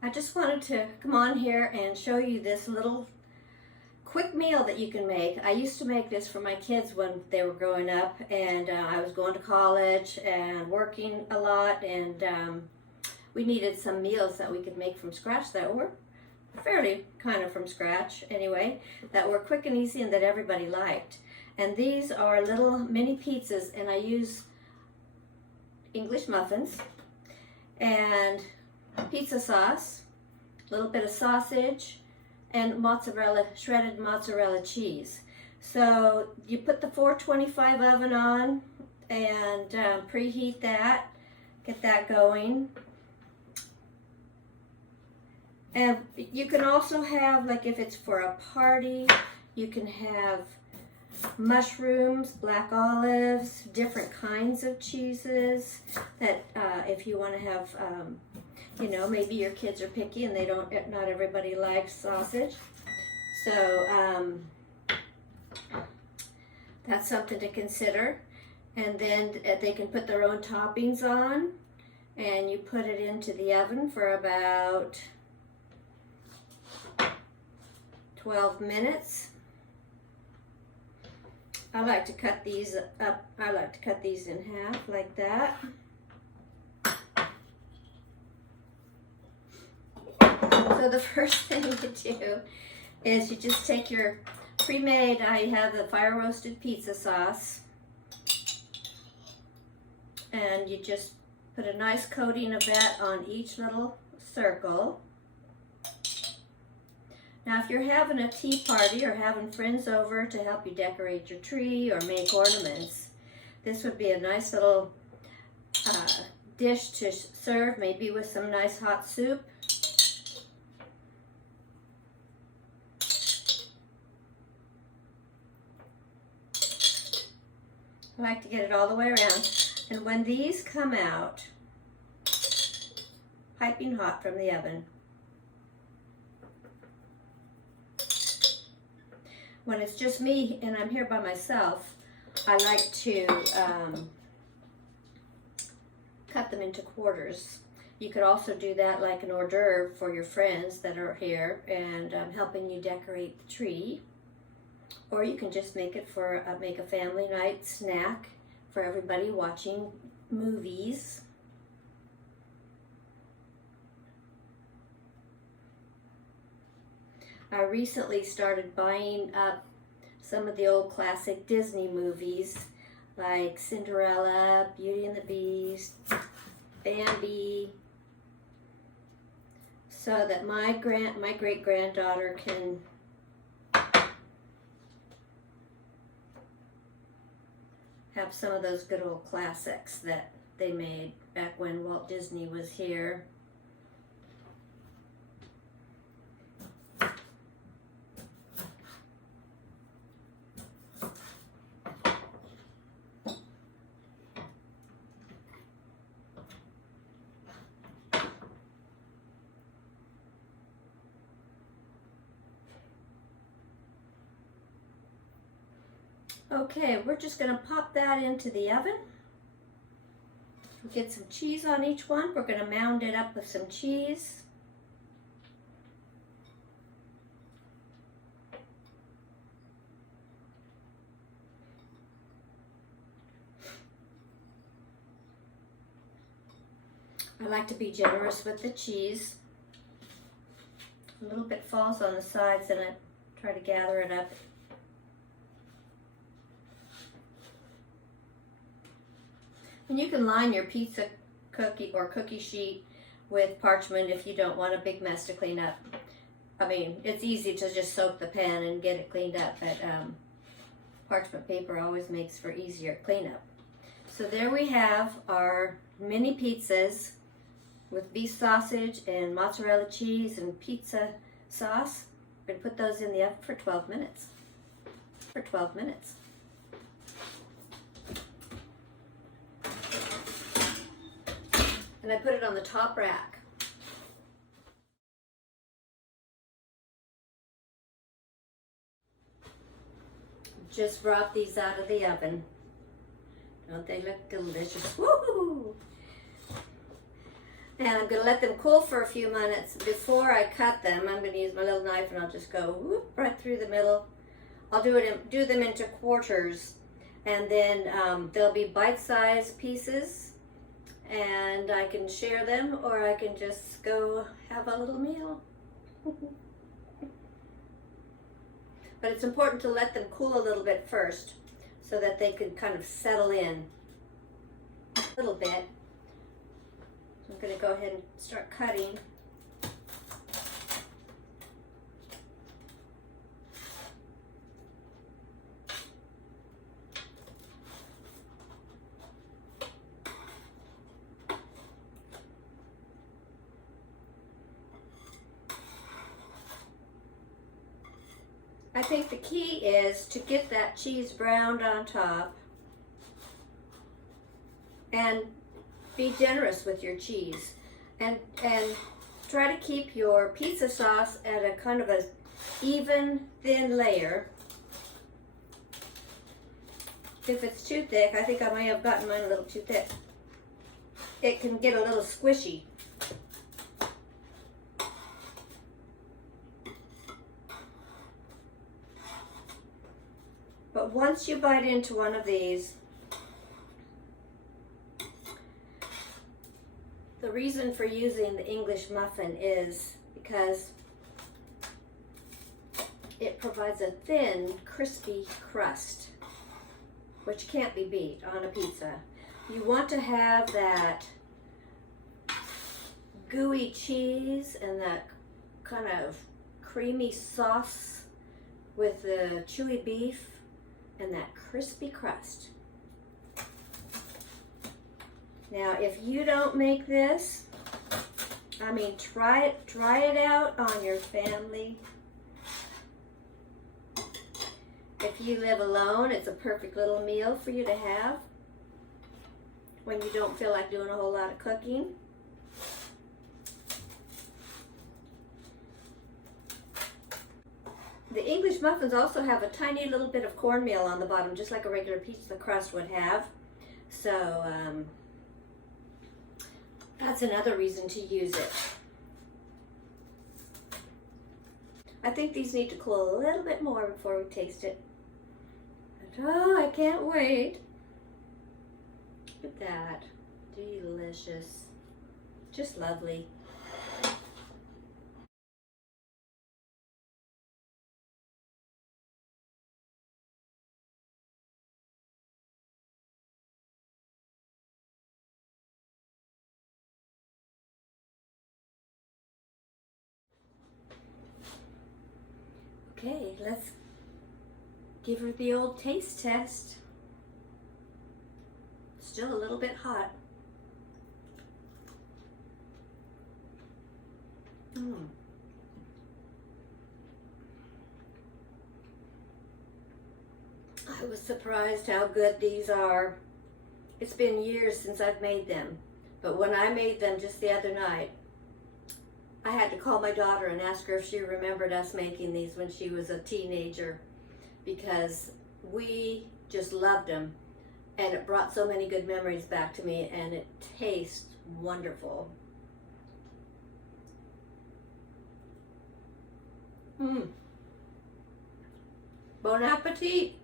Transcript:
I just wanted to come on here and show you this little quick meal that you can make. I used to make this for my kids when they were growing up, and I was going to college and working a lot, and we needed some meals that we could make from scratch that were fairly kind of from scratch anyway, that were quick and easy and that everybody liked. And these are little mini pizzas, and I use English muffins and pizza sauce, a little bit of sausage, and mozzarella, shredded mozzarella cheese. So you put the 425 oven on and preheat that, get that going. And you can also have, like if it's for a party, you can have mushrooms, black olives, different kinds of cheeses that if you want to have, you know, maybe your kids are picky and they don't, not everybody likes sausage. So that's something to consider. And then they can put their own toppings on, and you put it into the oven for about 12 minutes. I like to cut these up. I like to cut these in half like that. So the first thing you do is you just take your pre-made, I have the fire roasted pizza sauce, and you just put a nice coating of that on each little circle. Now, if you're having a tea party or having friends over to help you decorate your tree or make ornaments, this would be a nice little dish to serve, maybe with some nice hot soup. I like to get it all the way around. And when these come out, piping hot from the oven, when it's just me and I'm here by myself, I like to cut them into quarters. You could also do that like an hors d'oeuvre for your friends that are here and helping you decorate the tree. Or you can just make it for make a family night snack for everybody watching movies. I recently started buying up some of the old classic Disney movies like Cinderella, Beauty and the Beast, Bambi, so that my great-granddaughter can have some of those good old classics that they made back when Walt Disney was here. Okay, we're just going to pop that into the oven. Get some cheese on each one. We're going to mound it up with some cheese. I like to be generous with the cheese. A little bit falls on the sides and I try to gather it up. And you can line your pizza cookie or cookie sheet with parchment if you don't want a big mess to clean up. I mean, it's easy to just soak the pan and get it cleaned up, but parchment paper always makes for easier cleanup. So there we have our mini pizzas with beef sausage and mozzarella cheese and pizza sauce. We're going to put those in the oven for 12 minutes. For 12 minutes. And I put it on the top rack. Just brought these out of the oven. Don't they look delicious? Woo! And I'm going to let them cool for a few minutes before I cut them. I'm going to use my little knife and I'll just go whoop, right through the middle. I'll do them into quarters, and then they'll be bite-sized pieces, and I can share them or I can just go have a little meal. But it's important to let them cool a little bit first so that they can kind of settle in a little bit. I'm going to go ahead and start cutting. I think the key is to get that cheese browned on top and be generous with your cheese, and try to keep your pizza sauce at a kind of a even thin layer. If it's too thick, I think I may have gotten mine a little too thick. It can get a little squishy. But once you bite into one of these, the reason for using the English muffin is because it provides a thin, crispy crust, which can't be beat on a pizza. You want to have that gooey cheese and that kind of creamy sauce with the chewy beef and that crispy crust. Now, if you don't make this, I mean, try it out on your family. If you live alone, it's a perfect little meal for you to have when you don't feel like doing a whole lot of cooking. The English muffins also have a tiny little bit of cornmeal on the bottom, just like a regular pizza crust would have. So that's another reason to use it. I think these need to cool a little bit more before we taste it. But, oh, I can't wait. Look at that. Delicious. Just lovely. Okay, let's give her the old taste test. Still a little bit hot. I was surprised how good these are. It's been years since I've made them, but when I made them just the other night, I had to call my daughter and ask her if she remembered us making these when she was a teenager, because we just loved them and it brought so many good memories back to me, and it tastes wonderful. Bon appetit!